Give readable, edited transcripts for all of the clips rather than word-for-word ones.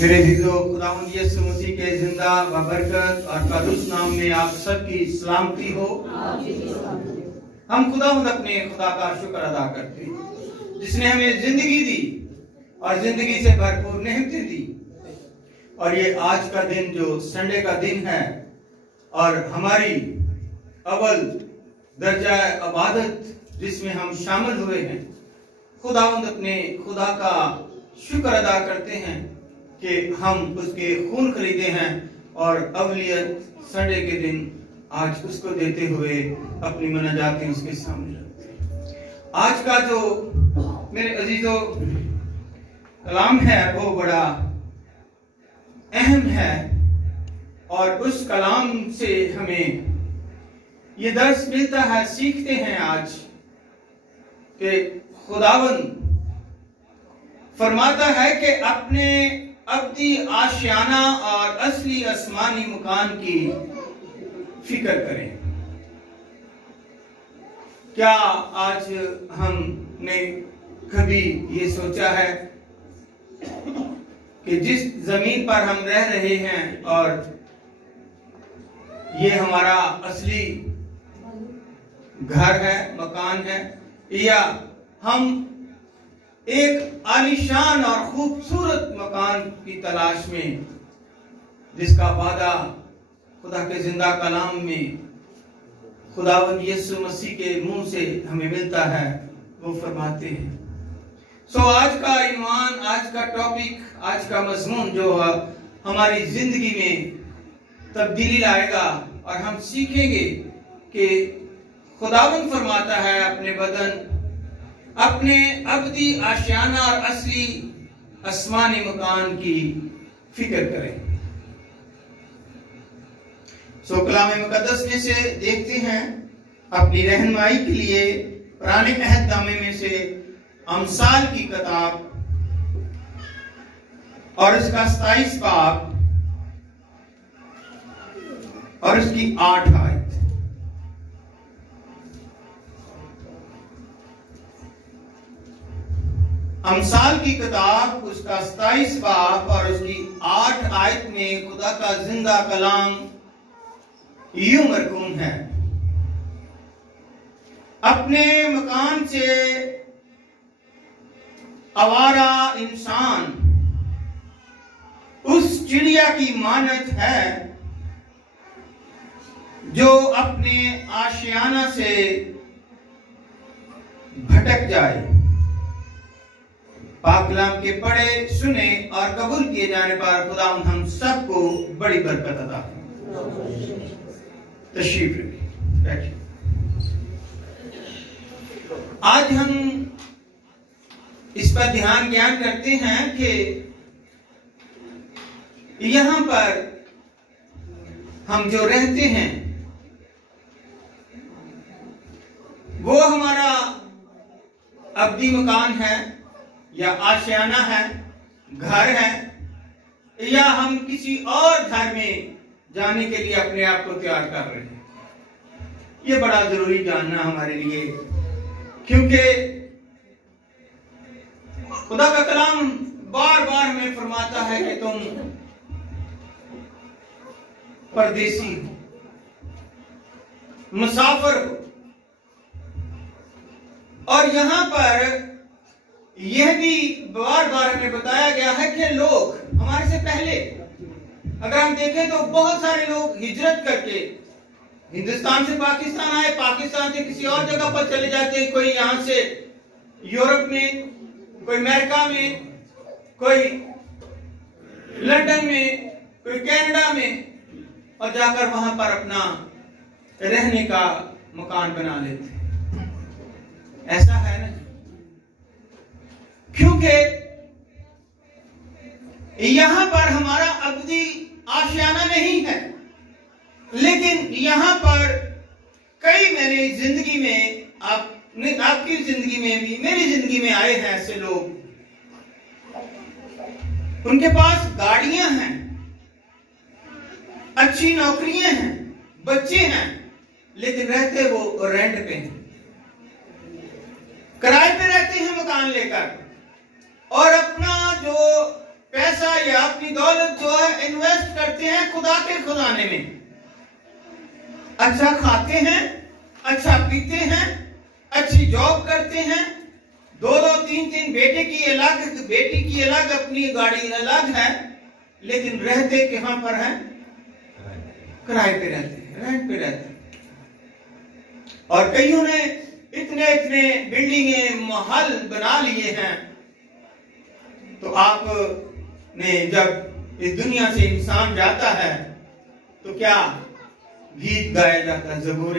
मेरे अज़ीज़ों, खुदावंद यीशु मसीह के जिंदा व बरकत और कदूस नाम में आप सबकी सलामती हो। हम खुदावंद अपने खुदा का शुक्र अदा करते हैं जिसने हमें जिंदगी दी और जिंदगी से भरपूर नेमतें दी। और ये आज का दिन जो संडे का दिन है और हमारी अव्वल दर्जा इबादत जिसमें हम शामिल हुए हैं, खुदावंद अपने खुदा का शुक्र अदा करते हैं कि हम उसके खून खरीदे हैं और अवलियत संडे के दिन आज उसको देते हुए अपनी मनाजातें उसके सामने रखते हैं। आज का जो मेरे अजीजों कलाम है वो बड़ा अहम है और उस कलाम से हमें ये दर्स मिलता है, सीखते हैं आज कि खुदावंद फरमाता है कि अपने अब्दी आशियाना और असली आसमानी मकान की फिक्र करें। क्या आज हमने कभी ये सोचा है कि जिस जमीन पर हम रह रहे हैं और ये हमारा असली घर है, मकान है, या हम एक आलीशान और खूबसूरत मकान की तलाश में जिसका वादा खुदा के जिंदा कलाम में खुदावंद यीशु मसीह के मुंह से हमें मिलता है, वो फरमाते हैं। सो आज का ईमान, आज का टॉपिक, आज का मजमून जो है हमारी जिंदगी में तब्दीली लाएगा और हम सीखेंगे कि खुदावंद फरमाता है अपने बदन, अपने अब्दी आशियाना और असली आसमानी मकान की फिक्र करें। सो कलाम मुकद्दस में से देखते हैं अपनी रहनुमाई के लिए पुराने अहदनामे में से अमसाल की किताब और इसका 27 बाब और इसकी 8 आयत। अमसाल की किताब उसका 27 बाब और उसकी 8 आयत में खुदा का जिंदा कलाम यूं मरकूम है, अपने मकान से आवारा इंसान उस चिड़िया की मानत है जो अपने आशियाना से भटक जाए। पाक कलाम के पढ़े, सुने और कबूल किए जाने पर खुदा हम सबको बड़ी बरकत अता करे। तशरीफ रखिए, बैठिए। आज हम इस पर ध्यान ज्ञान करते हैं कि यहां पर हम जो रहते हैं वो हमारा अब्दी मकान है या आशियाना है, घर है, या हम किसी और घर में जाने के लिए अपने आप को तैयार कर रहे हैं। ये बड़ा जरूरी जानना हमारे लिए, क्योंकि खुदा का कलाम बार बार हमें फरमाता है कि तुम परदेसी हो, मुसाफिर हो। और यहां पर यह भी बार बार हमें बताया गया है कि लोग हमारे से पहले, अगर हम देखें तो बहुत सारे लोग हिजरत करके हिंदुस्तान से पाकिस्तान आए, पाकिस्तान से किसी और जगह पर चले जाते हैं। कोई यहां से यूरोप में, कोई अमेरिका में, कोई लंदन में, कोई कनाडा में, और जाकर वहां पर अपना रहने का मकान बना लेते हैं। ऐसा है ना, क्योंकि यहां पर हमारा अब्दी आशियाना नहीं है, लेकिन यहां पर कई मेरी जिंदगी में, आपकी जिंदगी में भी, मेरी जिंदगी में आए हैं ऐसे लोग, उनके पास गाड़ियां हैं, अच्छी नौकरियां हैं, बच्चे हैं, लेकिन रहते वो रेंट पे हैं, किराए पे रहते हैं मकान लेकर, और अपना जो पैसा या अपनी दौलत जो है इन्वेस्ट करते हैं खुदा के खुदाने में। अच्छा खाते हैं, अच्छा पीते हैं, अच्छी जॉब करते हैं, 2-2, 3-3 बेटी की अलग, अपनी गाड़ी अलग है, लेकिन रहते कहां पर हैं? किराए पे रहते हैं, रेंट पे रहते हैं। और कईयों ने इतने इतने बिल्डिंगें, महल बना लिए हैं। तो आपने जब इस दुनिया से इंसान जाता है तो क्या गीत गाया जाता है, ज़बूर,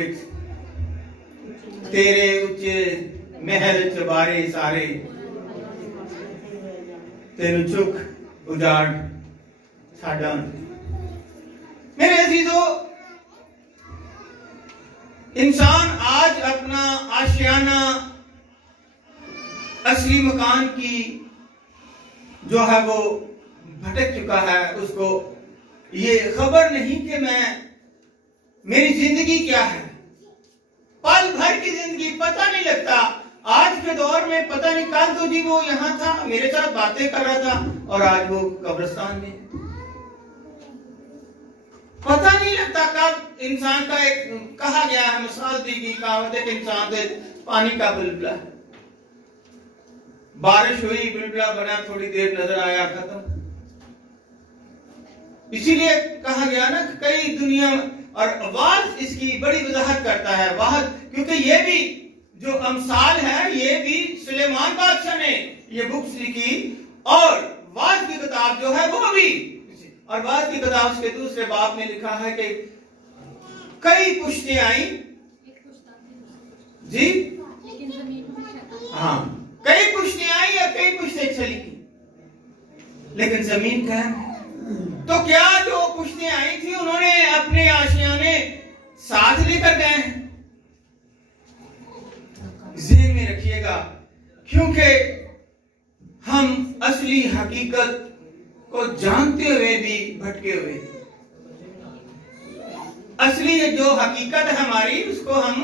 तेरे ऊंचे महल चबारे सारे, तेनु चुक उजाड़ साडा। मेरे अजीजों, इंसान आज अपना आशियाना, असली मकान की जो है वो भटक चुका है। उसको ये खबर नहीं कि मेरी जिंदगी क्या है। पल भर की जिंदगी पता नहीं लगता। आज के दौर में पता नहीं, कल तो जी वो यहां था, मेरे साथ बातें कर रहा था, और आज वो कब्रिस्तान में। पता नहीं लगता कब इंसान का एक कहा गया है, मिसाल दी गई, कहावत है कि इंसान दे पानी का बुलबुला। बारिश हुई, बुलबुला बना, थोड़ी देर नजर आया, खत्म। इसीलिए कहा गया ना कई दुनिया, और आवाज इसकी बड़ी वजाहत करता है वाहद, क्योंकि ये भी जो अमसाल है, ये भी सुलेमान बादशाह ने ये बुक्स लिखी, और वाज की किताब जो है वो भी, और वाज की किताब उसके दूसरे बाब में लिखा है कि कई पुश्तें आई जी, हाँ, कई पुश्तें आई और कई पुश्तें चली गई, लेकिन जमीन कायम है। तो क्या जो पुश्तें आई थी उन्होंने अपने आशियाने साथ लेकर गए हैं? ज़हन में रखिएगा, क्योंकि हम असली हकीकत को जानते हुए भी भटके हुए। असली जो हकीकत है हमारी, उसको हम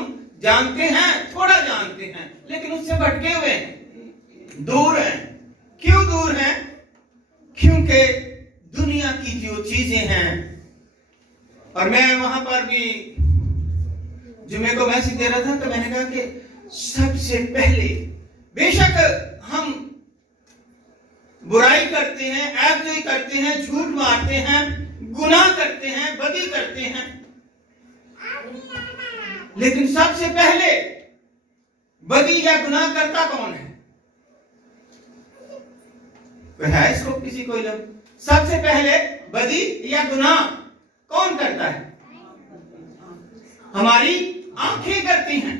जानते हैं, थोड़ा जानते हैं, लेकिन उससे भटके हुए हैं, दूर हैं। क्यों दूर हैं? क्योंकि दुनिया की जो चीजें हैं, और मैं वहां पर भी जुमे को मैसेज दे रहा था, तो मैंने कहा कि सबसे पहले बेशक हम बुराई करते हैं, ऐबजोई करते हैं, झूठ मारते हैं, गुनाह करते हैं, बदी करते हैं, लेकिन सबसे पहले बदी या गुनाह करता कौन है? है इसको किसी को इल्म? सबसे पहले बदी या गुनाह कौन करता है? हमारी आंखें करती हैं,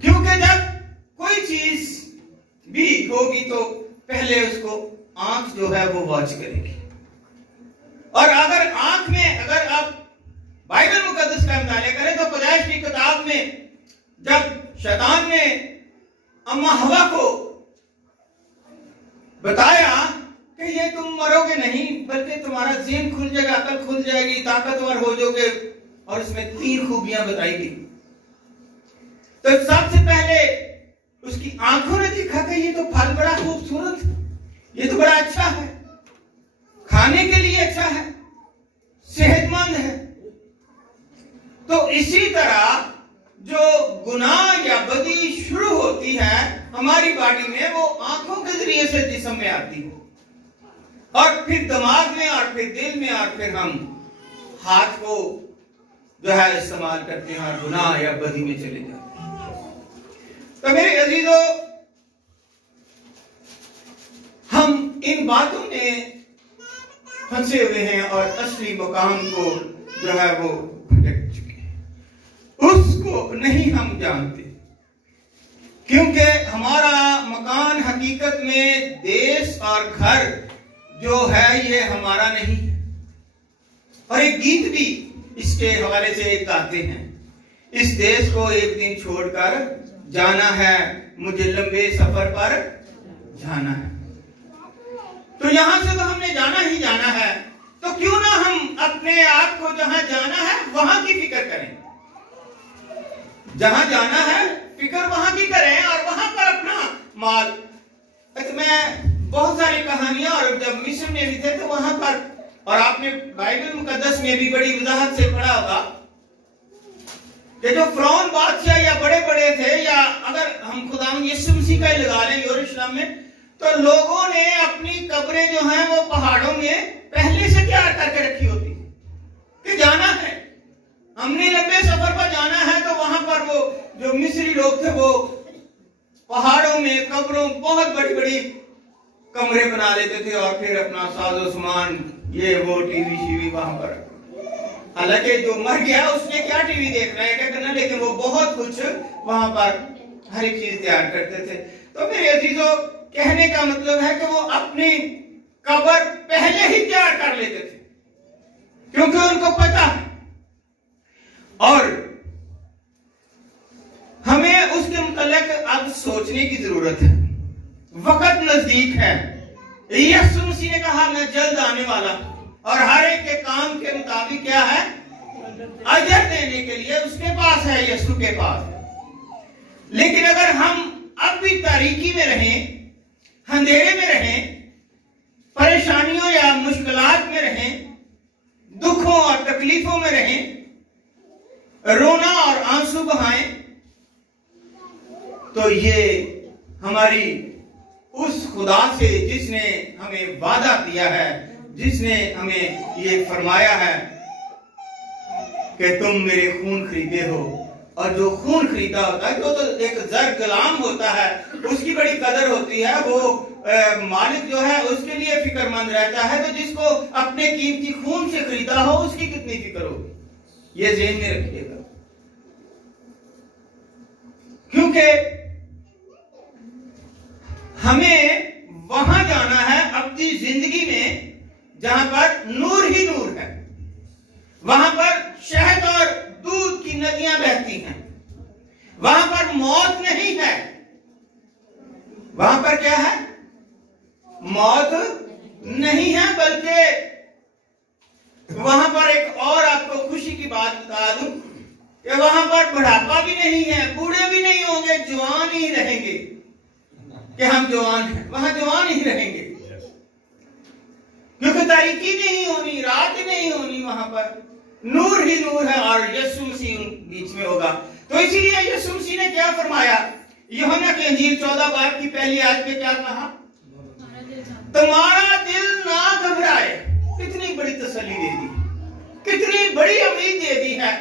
क्योंकि जब कोई चीज भी होगी तो पहले उसको आंख जो है वो वॉच करेगी। और अगर आंख में, अगर आप बाइबल मुकद्दस का मुताला करें तो पैदाइश की किताब में जब शैतान ने अम्मा हवा को बताया कि ये तुम मरोगे नहीं, बल्कि तुम्हारा ज़हन खुल जाएगा, अकल खुल जाएगी, ताकतवर हो जाओगे, और इसमें 3 खूबियां बताई गई। तो सबसे पहले उसकी आंखों ने देखा कि ये तो फल बड़ा खूबसूरत, ये तो बड़ा अच्छा है, खाने के लिए अच्छा है, सेहतमंद है। तो इसी तरह जो गुनाह या बदी शुरू होती है हमारी बॉडी में, वो आंखों के जरिए से जिस्म में आती है, और फिर दिमाग में, और फिर दिल में, और फिर हम हाथ को जो है इस्तेमाल करते हैं और गुनाह या बदी में चले जाते हैं। तो मेरे अजीजों, हम इन बातों में फंसे हुए हैं और असली मुकाम को जो है वो भटक चुके हैं, उसको नहीं हम जानते, क्योंकि हमारा मकान हकीकत में देश और घर जो है ये हमारा नहीं है। और एक गीत भी इसके हवाले से गाते हैं, इस देश को एक दिन छोड़कर जाना है, मुझे लंबे सफर पर जाना है। तो यहां से तो हमने जाना ही जाना है, तो क्यों ना हम अपने आप को जहां जाना है वहां की फिक्र करें। जहां जाना है फिक्र वहां की करें और वहां पर अपना माल। मैं बहुत सारी कहानियां, और जब मिस्र में भी थे तो वहां पर, और आपने बाइबल मुकद्दस में भी बड़ी वजाहत से पढ़ा होगा कि जो फिरौन बादशाह या बड़े बड़े थे, या अगर हम खुदावंद यीशु मसीह का ही लगा लें यरूशलेम में, तो लोगों ने अपनी कब्रें जो हैं वो पहाड़ों में पहले से तैयार करके रखी होती कि जाना है, हमने लंबे सफर पर जाना है, तो वहां पर वो जो मिस्री लोग थे वो पहाड़ों में कब्रों बहुत बड़ी बड़ी कमरे बना लेते थे, और फिर अपना साजो सामान ये वो टीवी शीवी वहां पर। हालांकि जो मर गया उसने क्या टीवी देखना है क्या करना, लेकिन वो बहुत कुछ वहां पर हर एक चीज तैयार करते थे। तो मेरे अजीजों, कहने का मतलब है कि वो अपनी कब्र पहले ही तैयार कर लेते थे, क्योंकि उनको पता है। और हमें उसके मुतालिक अब सोचने की जरूरत है, वक्त नजदीक है। यीशु मसीह ने कहा मैं जल्द आने वाला, और हर एक के काम के मुताबिक क्या है, अजर देने के लिए उसके पास है, यीशु के पास है। लेकिन अगर हम अब भी तारीकी में रहें, अंधेरे में रहें, परेशानियों या मुश्किलात में रहें, दुखों और तकलीफों में रहें, रोना और आंसू बहाएं, तो ये हमारी उस खुदा से जिसने हमें वादा दिया है, जिसने हमें ये फरमाया है कि तुम मेरे खून खरीदे हो, और जो खून खरीदा होता है, जो तो एक जर गुलाम होता है, उसकी बड़ी कदर होती है, वो मालिक जो है उसके लिए फिक्रमंद रहता है। तो जिसको अपने कीमती खून से खरीदा हो उसकी कितनी फिक्र होगी, ये ज़हन में रखिएगा। क्योंकि हमें वहां जाना है अपनी जिंदगी में जहां पर नूर ही नूर है, वहां पर शहद और दूध की नदियां बहती हैं, वहां पर मौत नहीं है। वहां पर क्या है, मौत नहीं है, बल्कि वहां पर एक और आपको खुशी की बात बता दूं कि वहां पर बुढ़ापा भी नहीं है, बूढ़े भी नहीं होंगे, जवान ही रहेंगे कि हम जवान हैं, वहां जवान ही रहेंगे, क्योंकि तारीकी नहीं होनी, रात नहीं होनी, वहां पर नूर ही नूर है, और यीशु मसीह बीच में होगा। तो इसीलिए यीशु मसीह ने क्या फरमाया, यूहन्ना की अंजील 14 बाब की पहली आयत में क्या कहा, तुम्हारा दिल ना घबराए। कितनी बड़ी तसल्ली दे दी, कितनी बड़ी उम्मीद दे दी है,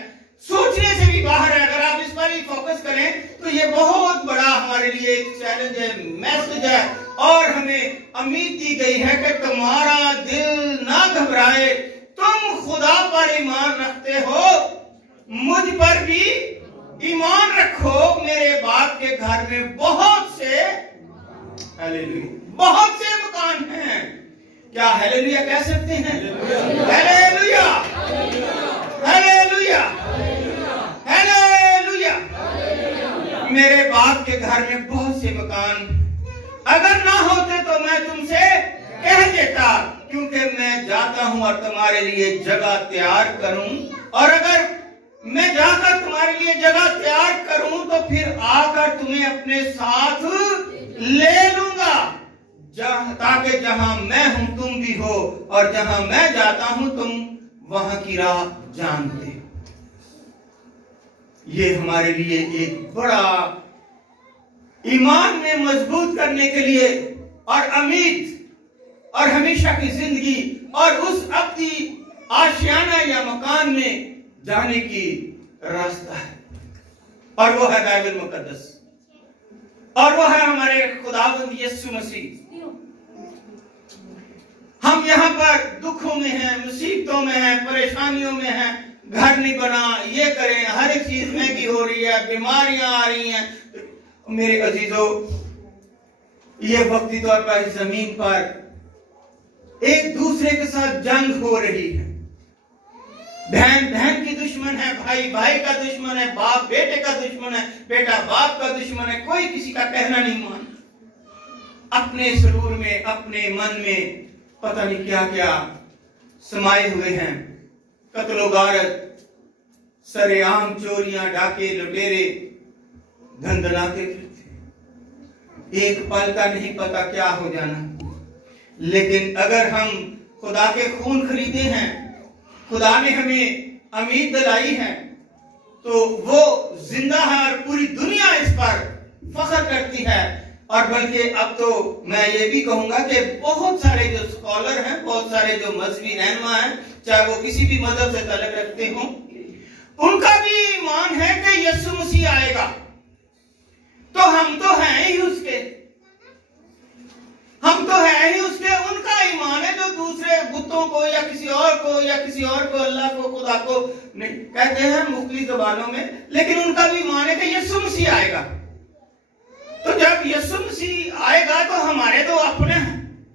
सोचने से भी बाहर है। अगर आप इस पर ही फोकस करें तो ये बहुत बड़ा हमारे लिए एक चैलेंज है, मैसेज है, और हमें उम्मीद दी गई है कि तुम्हारा दिल ना घबराए, तुम खुदा पर ईमान रखते हो, मुझ पर भी ईमान रखो। मेरे बाप के घर में बहुत से हालेलुया, बहुत से मकान हैं। क्या हालेलुया कह सकते हैं? Hallelujah, hallelujah, hallelujah. मेरे बाप के घर में बहुत से मकान, अगर ना होते तो मैं तुमसे कह देता, क्योंकि मैं जाता हूं और तुम्हारे लिए जगह तैयार करूं, और अगर मैं जाकर तुम्हारे लिए जगह तैयार करूं तो फिर आकर तुम्हें अपने साथ ले लूंगा, ताकि जहां मैं हूं तुम भी हो, और जहां मैं जाता हूं तुम वहां की राह जानते। ये हमारे लिए एक बड़ा ईमान में मजबूत करने के लिए, और उम्मीद, और हमेशा की जिंदगी, और उस अपनी आशियाना या मकान में जाने की रास्ता है, और वो है बाइबल मुकद्दस, और वो है हमारे खुदावंद यीशु मसीह। हम यहाँ पर दुखों में हैं, मुसीबतों में हैं, परेशानियों में हैं, घर नहीं बना, ये करें, हर एक चीज महंगी हो रही है, बीमारियां आ रही हैं। मेरे अजीजों, ये वक्ती तौर पर जमीन पर एक दूसरे के साथ जंग हो रही है। बहन बहन की दुश्मन है, भाई भाई का दुश्मन है, बाप बेटे का दुश्मन है, बेटा बाप का दुश्मन है, कोई किसी का कहना नहीं मानता। अपने सुरूर में, अपने मन में पता नहीं क्या क्या समाये हुए हैं, कत्लो गारत, सरेआम चोरियां, डाके, लुटेरे धंधलाते फिरते, एक पल का नहीं पता क्या हो जाना। लेकिन अगर हम खुदा के खून खरीदे हैं, खुदा ने हमें उम्मीद दिलाई है, तो वो जिंदा है और पूरी दुनिया इस पर फख्र करती है। और बल्कि अब तो मैं ये भी कहूंगा कि बहुत सारे जो स्कॉलर हैं, बहुत सारे जो मजहबी रहनुमा हैं, चाहे वो किसी भी मजहब से ताल्लुक रखते हों, उनका भी ईमान है कि यीशु मसीह आएगा। तो हम तो हैं ही उसके, हम तो हैं ही उसके। उनका ईमान है जो दूसरे बुतों को या किसी और को अल्लाह को, खुदा को नहीं कहते हैं मुख्तलिफ ज़बानों में, लेकिन उनका भी ईमान है कि यीशु मसीह आएगा। तो जब यीशु मसीह आएगा तो हमारे तो अपने हैं,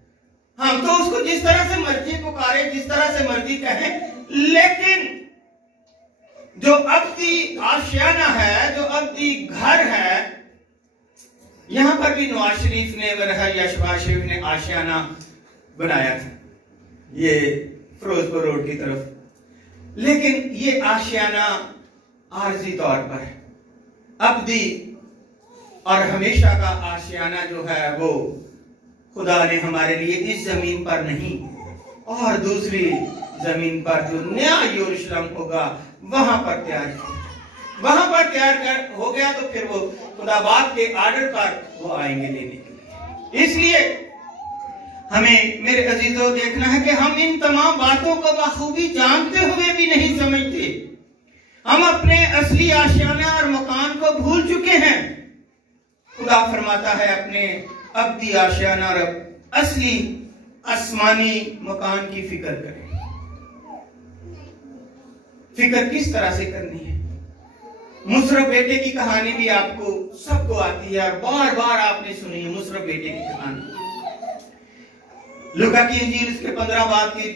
हम तो उसको जिस तरह से मर्जी पुकारे, जिस तरह से मर्जी कहें, लेकिन जो अब्दी आशियाना है, जो अब्दी घर है, यहां पर भी नवाज शरीफ ने या शहबाज शरीफ ने आशियाना बनाया था, ये फिरोजपुर रोड की तरफ। लेकिन ये आशियाना आर्जी तौर पर है, अब्दी और हमेशा का आशियाना जो है वो खुदा ने हमारे लिए इस जमीन पर नहीं और दूसरी जमीन पर जो नया यरूशलेम होगा वहां पर तैयार हो गया। तो फिर वो खुदा बाप के आर्डर पर वो आएंगे लेने के लिए। इसलिए हमें मेरे अजीजों देखना है कि हम इन तमाम बातों को बखूबी जानते हुए भी नहीं समझते। हम अपने असली आशियाना और मकान को भूल चुके हैं। खुदा फरमाता है अपने अब्दी आशियाना और असली आसमानी मकान की फिक्र करें। फिक्र किस तरह से करनी है? मुसरफ बेटे की कहानी भी आपको सबको आती है और बार बार आपने सुनी है मुसरफ बेटे की कहानी। लूका की इंजील उसके 15 बाब की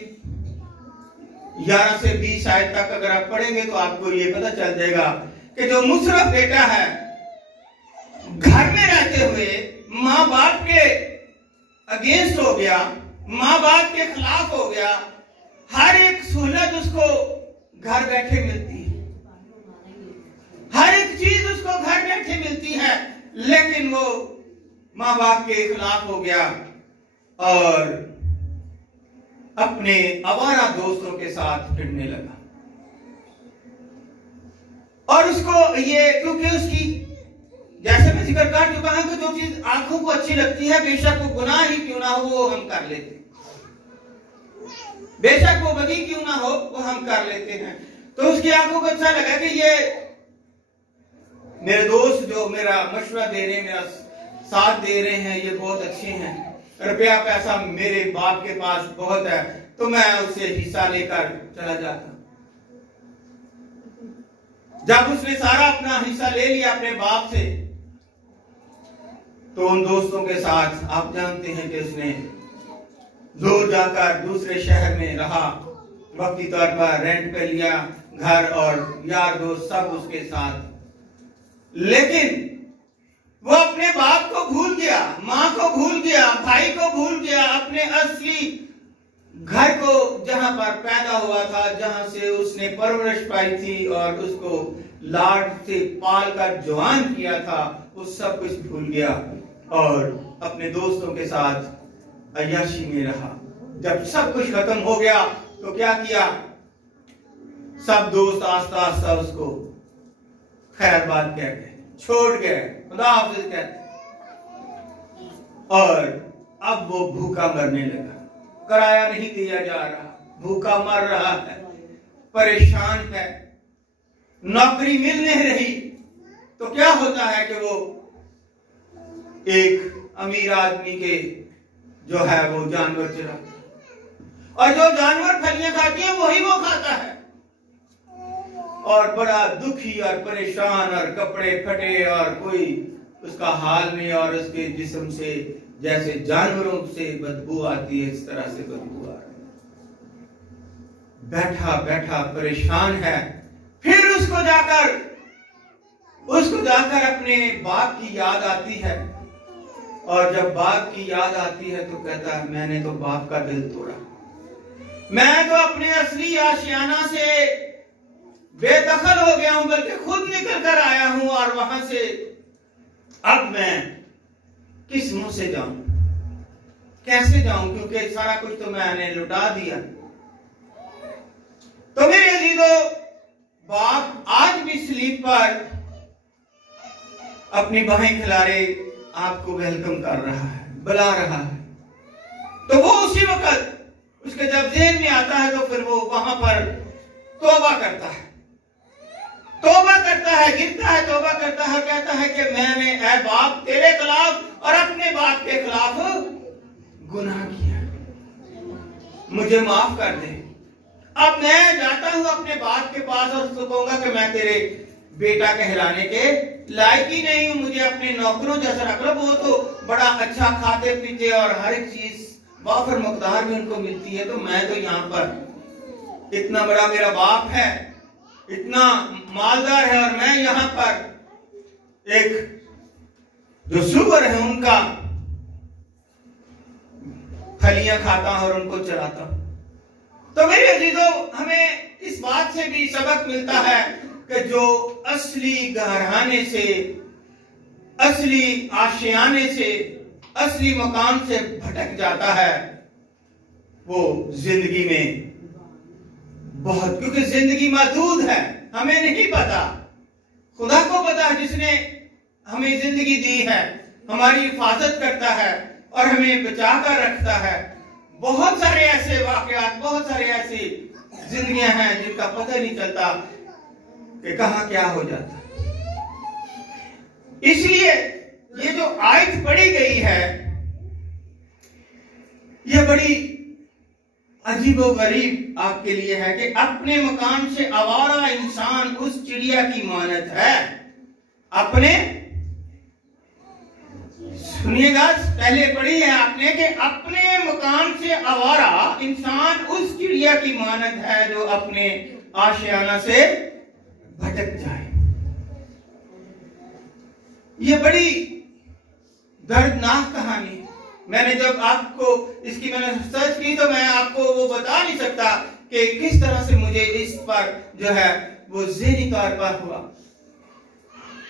11 से 20 आयत तक अगर आप पढ़ेंगे तो आपको ये पता चल जाएगा कि जो मुसरफ बेटा है घर में रहते हुए माँ बाप के अगेंस्ट हो गया, माँ बाप के खिलाफ हो गया। हर एक सहूलत उसको घर बैठे मिलती है, हर एक चीज उसको घर बैठे मिलती है, लेकिन वो माँ बाप के खिलाफ हो गया और अपने आवारा दोस्तों के साथ फिरने लगा। और उसको ये, क्योंकि उसकी जैसे मैं जिक्र कर चुका हूं कि जो चीज आंखों को अच्छी लगती है, बेशक वो गुनाह ही क्यों ना हो वो हम कर लेते, बेशक वो बदी क्यों ना हो वो हम कर लेते हैं। तो उसकी आंखों को अच्छा लगा कि ये मेरे दोस्त जो मेरा मशवरा दे रहे हैं, मेरा साथ दे रहे हैं, ये बहुत अच्छे हैं, रुपया पैसा मेरे बाप के पास बहुत है, तो मैं उससे हिस्सा लेकर चला जाता। जब उसने सारा अपना हिस्सा ले लिया अपने बाप से, तो उन दोस्तों के साथ आप जानते हैं कि उसने दूर जाकर दूसरे शहर में रहा, वक्ती तौर पर रेंट पे लिया घर और यार दोस्त सब उसके साथ। लेकिन वो अपने बाप को भूल गया, माँ को भूल गया, भाई को भूल गया, अपने असली घर को जहां पर पैदा हुआ था, जहां से उसने परवरिश पाई थी और उसको लाड से पाल कर जवान किया था, उस सब कुछ भूल गया और अपने दोस्तों के साथ अय्याशी में रहा। जब सब कुछ खत्म हो गया तो क्या किया? सब दोस्त आस्ता आस्ता उसको खैर बात कह गए, छोड़ गए, खुदा हाफिज कहते, और अब वो भूखा मरने लगा। किराया नहीं दिया जा रहा, भूखा मर रहा है, परेशान है, नौकरी मिल नहीं रही। तो क्या होता है कि वो एक अमीर आदमी के जो है वो जानवर चराता है, और जो जानवर फलियां खाती है वही वो खाता है, और बड़ा दुखी और परेशान और कपड़े फटे और कोई उसका हाल नहीं, और उसके जिस्म से जैसे जानवरों से बदबू आती है इस तरह से बदबू आ रही, बैठा बैठा परेशान है। फिर उसको जाकर अपने बाप की याद आती है, और जब बाप की याद आती है तो कहता है मैंने तो बाप का दिल तोड़ा, मैं तो अपने असली आशियाना से बेदखल हो गया हूं, बल्कि खुद निकल कर आया हूं, और वहां से अब मैं किस मुंह से जाऊं, कैसे जाऊं, क्योंकि सारा कुछ तो मैंने लुटा दिया। तो मेरे अजीजों, बाप आज भी स्लीप पर अपनी बाहें खिलारे आपको वेलकम कर रहा है, बुला रहा है। तो वो उसी वक्त उसके जब जेहन में आता है तो फिर वो वहां पर तौबा करता है, गिरता है, तौबा करता है, कहता है कि मैंने ऐ बाप तेरे खिलाफ और अपने बाप के खिलाफ गुनाह किया, मुझे माफ कर दे। अब मैं जाता हूं अपने बाप के पास और उसको कहूंगा कि मैं तेरे बेटा कहलाने के लायक ही नहीं हूं, मुझे अपने नौकरों जैसा रख लो। वो तो बड़ा अच्छा खाते पीते और हर एक चीज वाफर मकदार में उनको मिलती है, तो मैं तो यहाँ पर इतना बड़ा मेरा बाप है, इतना मालदार है, और मैं यहाँ पर एक जो सुअर है उनका फलियां खाता और उनको चलाता हूं। तो मेरे अजीजों, हमें इस बात से भी सबक मिलता है कि जो असली घराने से, असली आशियाने से, असली मकाम से भटक जाता है, वो जिंदगी में बहुत, क्योंकि जिंदगी महदूद है, हमें नहीं पता, खुदा को पता है जिसने हमें जिंदगी दी है, हमारी हिफाजत करता है और हमें बचा कर रखता है। बहुत सारे ऐसे वाकयात, बहुत सारे ऐसी जिंदगियां हैं जिनका पता नहीं चलता कि कहां क्या हो जाता है। इसलिए ये जो आयत पढ़ी गई है, ये बड़ी अजीबो गरीब आपके लिए है कि अपने मकान से आवारा इंसान उस चिड़िया की मानत है। अपने, सुनिएगा, पहले पढ़ी है आपने कि अपने मकान से आवारा इंसान उस चिड़िया की मानत है जो अपने आशियाना से भटक जाए। ये बड़ी दर्दनाक कहानी। मैंने जब आपको इसकी मैंने सर्च की तो मैं आपको वो बता नहीं सकता कि किस तरह से मुझे इस पर जो है वो ज़हनी कारबार हुआ।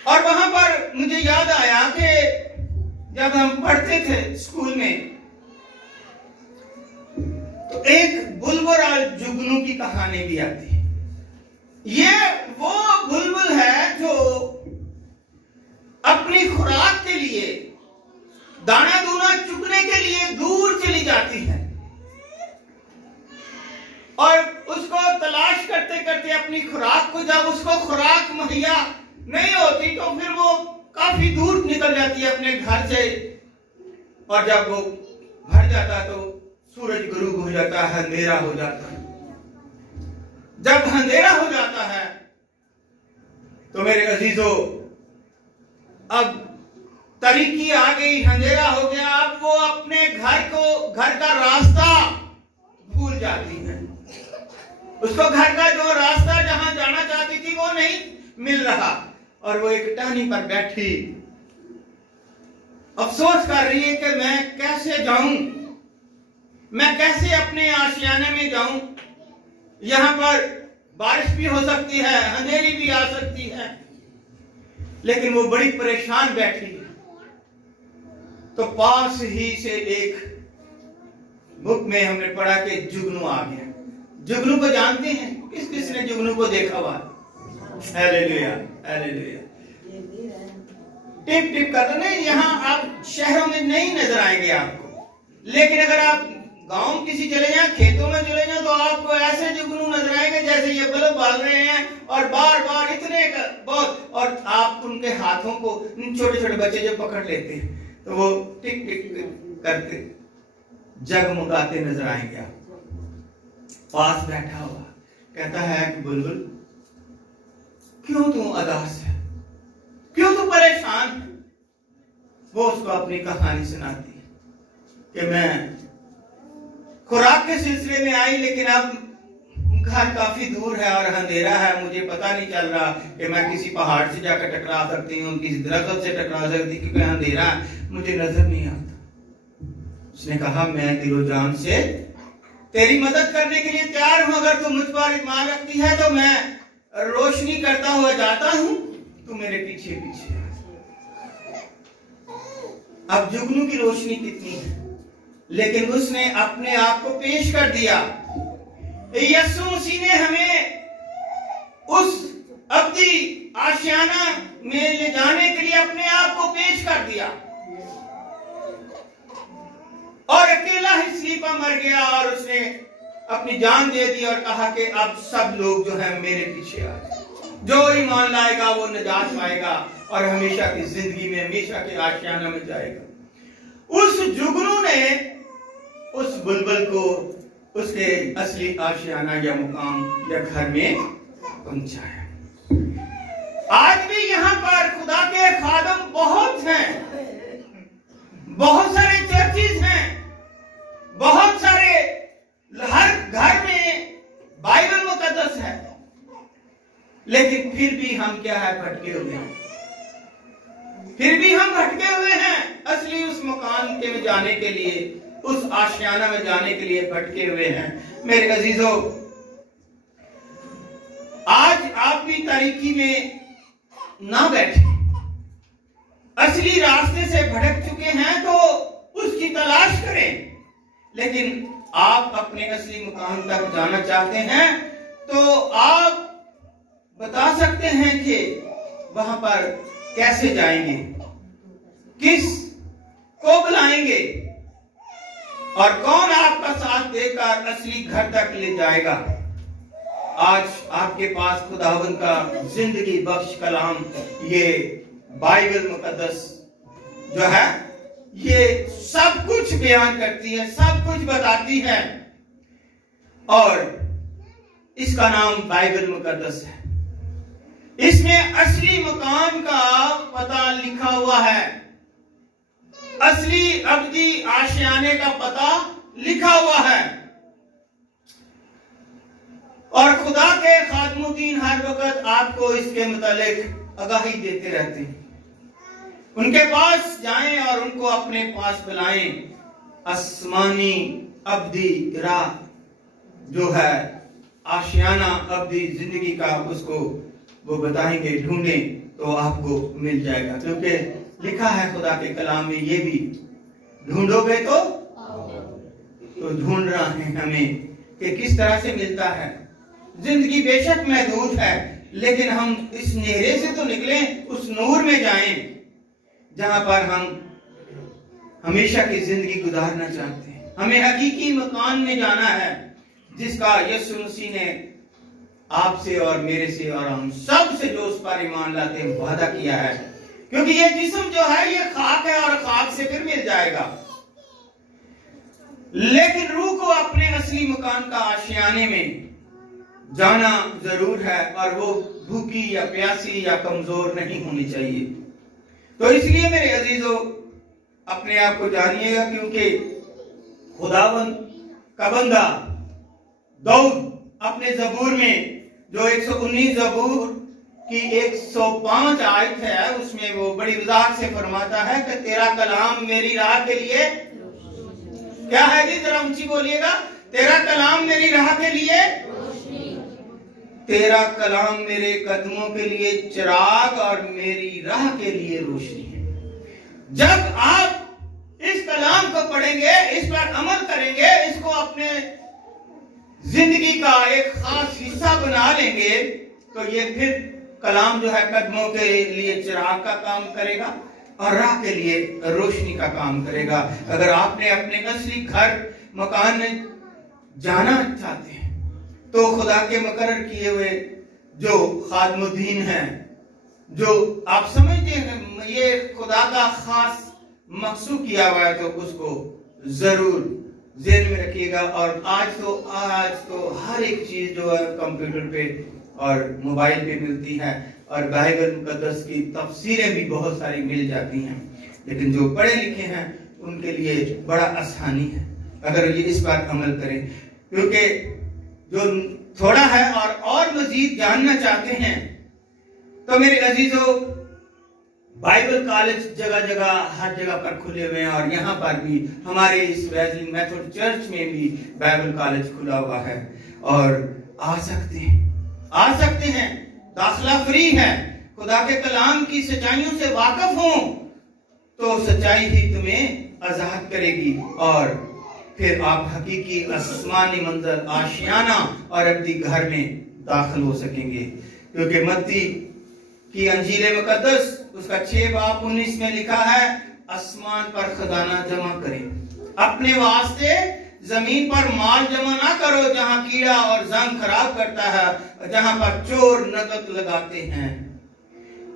और वहां पर मुझे याद आया कि जब हम पढ़ते थे स्कूल में तो एक बुलबुल और जुगनू की कहानी भी आती है। ये वो बुलबुल है जो अपनी खुराक के लिए, दाना दूना चुगने के लिए दूर चली जाती है और उसको तलाश करते करते अपनी खुराक को, जब उसको खुराक मुहैया नहीं होती तो फिर वो काफी दूर निकल जाती है अपने घर से, और जब वो भर जाता तो सूरज गुरूब हो जाता है, अंधेरा हो जाता है। जब अंधेरा हो जाता है तो मेरे अजीजों, अब तरीकी आ गई, अंधेरा हो गया, अब वो अपने घर का रास्ता भूल जाती है। उसको घर का जो रास्ता जहां जाना चाहती थी वो नहीं मिल रहा, और वो एक टहनी पर बैठी अफसोस कर रही है कि मैं कैसे जाऊं, मैं कैसे अपने आशियाने में जाऊं। यहां पर बारिश भी हो सकती है, अंधेरी भी आ सकती है, लेकिन वो बड़ी परेशान बैठी है। तो पास ही से एक बुक में हमने पढ़ा कि जुगनू आ गया। जुगनू को जानते हैं? किसने जुगनू को देखा हुआ? Hallelujah, hallelujah. टिप टिप करता नहीं, यहाँ आप शहरों में नहीं नजर आएंगे आपको, लेकिन अगर आप गांव किसी चले जाएं, खेतों में चले जाएं, तो आपको ऐसे जुगनू नजर आएंगे जैसे ये बल्ब बाल रहे हैं और बार बार इतने बहुत, और आप उनके हाथों को, छोटे छोटे बच्चे जो पकड़ लेते हैं तो वो टिक टिक करते जगमगाते नजर आएंगे। आप पास बैठा हुआ कहता है कि बुलबुल, क्यों तू उदास है, क्यों तू परेशान है? वो उसको अपनी कहानी सुनाती है कि मैं खुराक के सिलसिले में आई, लेकिन अब घर काफी दूर है और अंधेरा है, मुझे पता नहीं चल रहा कि मैं किसी पहाड़ से जाकर टकरा सकती हूँ, किसी दरख्त से टकरा सकती, क्योंकि अंधेरा है, मुझे नजर नहीं आता। उसने कहा, मैं दिलो जान से तेरी मदद करने के लिए तैयार हूं, अगर तू मुझ पर ईमान रखती है तो मैं रोशनी करता हुआ जाता हूं, तू मेरे पीछे पीछे। अब जुगनू की रोशनी कितनी है, लेकिन उसने अपने आप को पेश कर दिया। यीशु मसीह ने हमें उस अब्दी आशियाना में ले जाने के लिए अपने आप को पेश कर दिया और अकेला ही सलीब पर मर गया और उसने अपनी जान दे दी और कहा कि अब सब लोग जो है मेरे पीछे आए, जो ईमान लाएगा वो निजात पाएगा और हमेशा की जिंदगी में हमेशा के आशियाना में जाएगा। उस जुगनू ने उस बुलबुल को उसके असली आशियाना या मुकाम या घर में पहुंचाया। आज भी यहाँ पर खुदा के खादम बहुत हैं, बहुत सारे चर्चेज हैं, बहुत सारे, हर घर में बाइबल मुकद्दस है, लेकिन फिर भी हम क्या है, भटके हुए हैं। फिर भी हम भटके हुए हैं। असली उस मकान के में जाने के लिए, उस आशियाना में जाने के लिए भटके हुए हैं। मेरे अजीजों, आज आप भी तारीकी में ना बैठे, असली रास्ते से भटक चुके हैं तो उसकी तलाश करें। लेकिन आप अपने असली मुकाम तक जाना चाहते हैं तो आप बता सकते हैं कि वहां पर कैसे जाएंगे, किस को बुलाएंगे और कौन आपका साथ देकर असली घर तक ले जाएगा। आज आपके पास खुदावंद का जिंदगी बख्श कलाम, ये बाइबल मुकद्दस जो है, ये सब कुछ बयान करती है, सब कुछ बताती है और इसका नाम बाइबल मुकद्दस है। इसमें असली मकान का पता लिखा हुआ है, असली अब्दी आशियाने का पता लिखा हुआ है और खुदा के खादमुद्दीन हर वक्त आपको इसके मुतालिक आगाही देते रहते हैं। उनके पास जाएं और उनको अपने पास बुलाएं। आसमानी अब्दी राह जो है, आशियाना अब्दी जिंदगी का, उसको वो बताएंगे। ढूंढें तो आपको मिल जाएगा, क्योंकि लिखा है खुदा के कलाम में ये भी, ढूंढोगे तो ढूंढ रहा है हमें कि किस तरह से मिलता है। जिंदगी बेशक महदूद है, लेकिन हम इस नेहरे से तो निकलें, उस नूर में जाएं जहां पर हम हमेशा की जिंदगी गुजारना चाहते हैं। हमें हकीकी मकान में जाना है जिसका यीशु मसीह ने आपसे और मेरे से और हम सब से जो उस पर ईमान लाते हैं वादा किया है। क्योंकि ये जिस्म जो है ये खाक है और खाक से फिर मिल जाएगा, लेकिन रूह को अपने असली मकान का आशियाने में जाना जरूर है और वो भूखी या प्यासी या कमजोर नहीं होनी चाहिए। तो इसलिए मेरे अजीजों, अपने आप को जानिएगा, क्योंकि खुदावंद का बंदा दाऊद अपने जबूर में जो 119 जबूर की 105 आयत है, उसमें वो बड़ी वजाहत से फरमाता है कि तेरा कलाम मेरी राह के लिए क्या है जी, जरा ऊंची बोलिएगा। तेरा कलाम मेरी राह के लिए, तेरा कलाम मेरे कदमों के लिए चिराग और मेरी राह के लिए रोशनी है। जब आप इस कलाम को पढ़ेंगे, इस पर अमल करेंगे, इसको अपने जिंदगी का एक खास हिस्सा बना लेंगे, तो ये फिर कलाम जो है कदमों के लिए चिराग का काम करेगा और राह के लिए रोशनी का काम करेगा। अगर आपने अपने असली घर मकान में जाना चाहते हैं तो खुदा के मुकर्रर किए हुए जो खादमुद्दीन हैं, जो आप समझते हैं ये खुदा का खास मकसूद किया हुआ है, तो उसको जरूर ज़हन में रखिएगा। और आज तो हर एक चीज जो है कंप्यूटर पे और मोबाइल पे मिलती है और बाइबल मुकद्दस की तफसीरें भी बहुत सारी मिल जाती हैं, लेकिन जो पढ़े लिखे हैं उनके लिए बड़ा आसानी है अगर ये इस पर अमल करें। क्योंकि जो थोड़ा है और मजीद जानना चाहते हैं तो मेरे अजीजों, बाइबल कॉलेज जगह जगह हर जगह पर खुले हुए हैं और यहाँ पर भी हमारे इस वेस्ली मेथड चर्च में भी बाइबल कॉलेज खुला हुआ है और आ सकते हैं। दाखिला फ्री है। खुदा के कलाम की सच्चाइयों से वाकिफ हो तो सच्चाई ही तुम्हें आजाद करेगी और फिर आप हकीकी आसमानी मंजर, आशियाना और अब्दी घर में दाखिल हो सकेंगे। क्योंकि मत्ती की अंजील मुकद्दस उसका 6:19 में लिखा है, आसमान पर खजाना जमा करें, अपने वास्ते जमीन पर माल जमा ना करो जहां कीड़ा और जंग खराब करता है, जहां पर चोर नकद लगाते हैं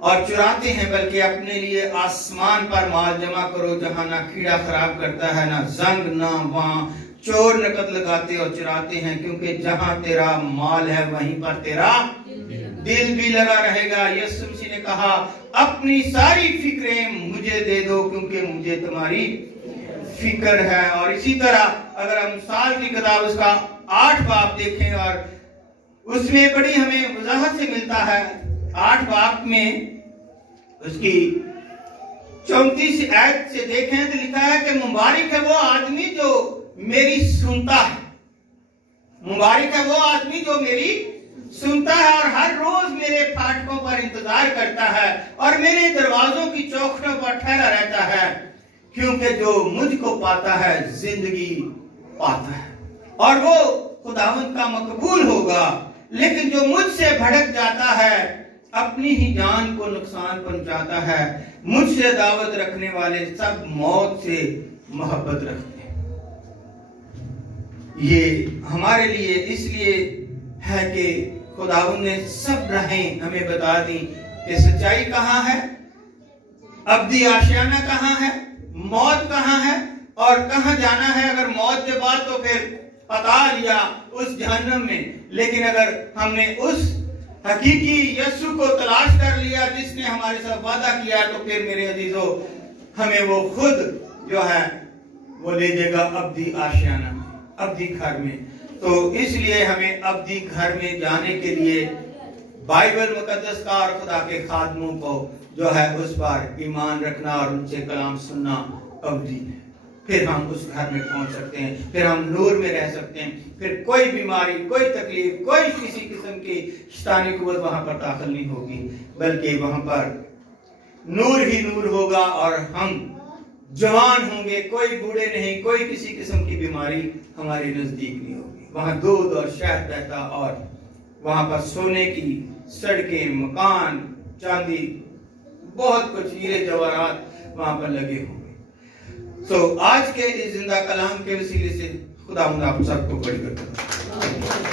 और चुराते हैं, बल्कि अपने लिए आसमान पर माल जमा करो जहां ना कीड़ा खराब करता है, ना जंग, ना वहां चोर नकद लगाते और चुराते हैं। क्योंकि जहां तेरा माल है वहीं पर तेरा दिल भी लगा रहेगा। यीशु मसीह ने कहा, अपनी सारी फिक्रें मुझे दे दो क्योंकि मुझे तुम्हारी फिक्र है। और इसी तरह अगर हम मिसाल की किताब उसका 8 बाब देखें और उसमें बड़ी हमें वजाहत से मिलता है। 8 बाब में उसकी 34 आयत से देखें तो लिखा है कि मुबारक है वो आदमी जो मेरी सुनता है, मुबारक है वो आदमी जो मेरी सुनता है और हर रोज मेरे फाटकों पर इंतजार करता है और मेरे दरवाजों की चौखटों पर ठहरा रहता है। क्योंकि जो मुझको पाता है जिंदगी पाता है और वो खुदावंद का मकबूल होगा। लेकिन जो मुझसे भटक जाता है अपनी ही जान को नुकसान पहुंचाता है। मुझसे दावत रखने वाले सब मौत से मोहब्बत रखते हैं। ये हमारे लिए इसलिए है कि खुदावंद ने सब राहें हमें बता दी कि सच्चाई कहाँ है, अब्दी आशियाना कहाँ है, मौत कहाँ है और कहाँ जाना है। अगर मौत के बाद तो फिर पाताल या उस जहन्नम में, लेकिन अगर हमने उस हकीकी यीशु को तलाश कर लिया जिसने हमारे साथ वादा किया, तो फिर मेरे अजीजों हमें वो खुद जो है वो ले जाएगा अब्दी आशियाना में, अब्दी घर में। तो इसलिए हमें अब्दी घर में जाने के लिए बाइबल मुकद्दस का और खुदा के खादमों को जो है उस पर ईमान रखना और उनसे कलाम सुनना अब्दी है। फिर हम उस घर में पहुंच सकते हैं, फिर हम नूर में रह सकते हैं, फिर कोई बीमारी, कोई तकलीफ, कोई किसी किस्म की शैतानी कुव्वत वहां पर दाखिल नहीं होगी, बल्कि वहां पर नूर ही नूर होगा और हम जवान होंगे, कोई बूढ़े नहीं, कोई किसी किस्म की बीमारी हमारे नजदीक नहीं होगी। वहां दूध और शहद बहता और वहां पर सोने की सड़कें, मकान, चांदी, बहुत कुछ हीरे जवाहरात वहां पर लगे होंगे। तो आज के इस जिंदा कलाम के वसीले से खुदा आप सबको बड़ी करता है।